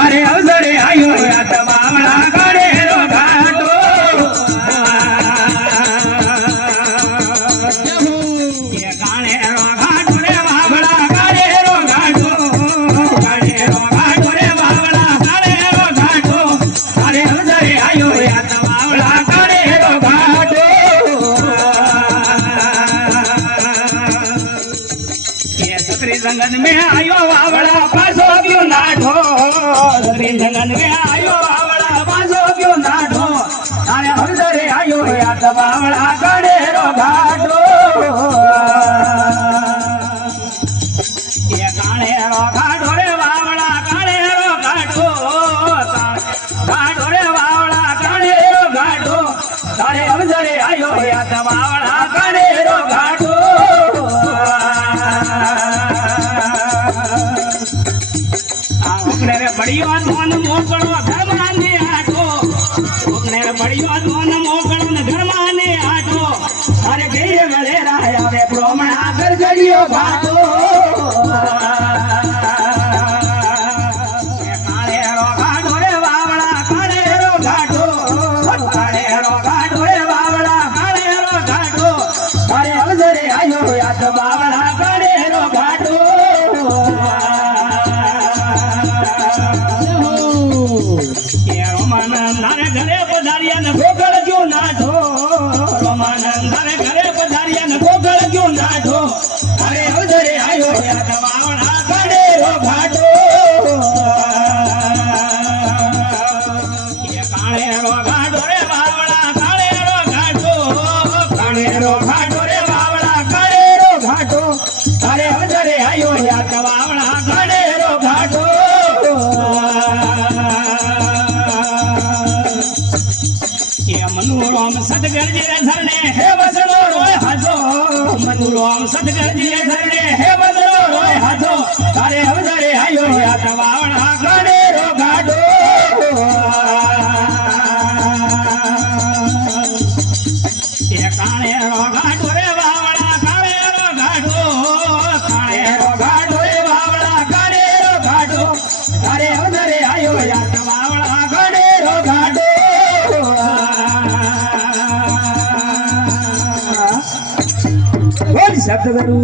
અરે અવસરે આયો યાદ બાવળા કાળેરો ઘાટો એ કાળેરો ઘાટો રે બાવળા કાળેરો ઘાટો કાળેરો ઘાટો રે બાવળા કાળેરો ઘાટો અરે અવસરે આયો યાદ બાવળા કાળેરો ઘાટો એ સત્રી સંગત મે આયો બાવળા પાછો ગયો નાઠો जंगल में आयो बावड़ा बाजो क्यों नाठो अरे हलदरे आयो याद बावड़ा काड़ेरो घाटो ये काड़ेरो घाटो रे बावड़ा काड़ेरो घाटो घाटो रे बावड़ा काड़ेरो घाटो अरे हलदरे आयो याद बावड़ा काड़ेरो घाटो बड़ियो धोन मोकड़ो धर्माने आटो ओकने बड़ियो धोन मोकड़ो धर्माने आटो अरे गए वेले राया वे ब्राह्मणा कर जड़ियो घाटो काळेरो घाटो रे बावड़ा काळेरो घाटो काळेरो घाटो रे बावड़ा काळेरो घाटो अरे अवसरे आयो याद बावड़ा काळेरो घाटो घरे पधारिया ने गोगल क्यों नाठो रोमानंद घरे पधारिया ने गोगल क्यों नाठो अरे अवसरे आयो याद बावड़ा काड़ेरो घाटो ये काळेरो घाटो रे बावड़ा काळेरो घाटो काळेरो घाटो रे बावड़ा काळेरो घाटो अरे अवसरे आयो याद बावड़ा काळेरो घाटो मनोराम सतगर जी धरने हे बसरो रोय हाथो मनोराम सतगर जी धरने हे बसरो रोय हाथो अरे अवसरे आयो याद बावड़ा काड़ेरो घाटो ये काळेरो घाटो रे बावड़ा काळेरो घाटो काळेरो घाटो रे बावड़ा काळेरो घाटो अरे अवसरे आयो याद बावड़ा काड़ेरो घाटो सतगुरु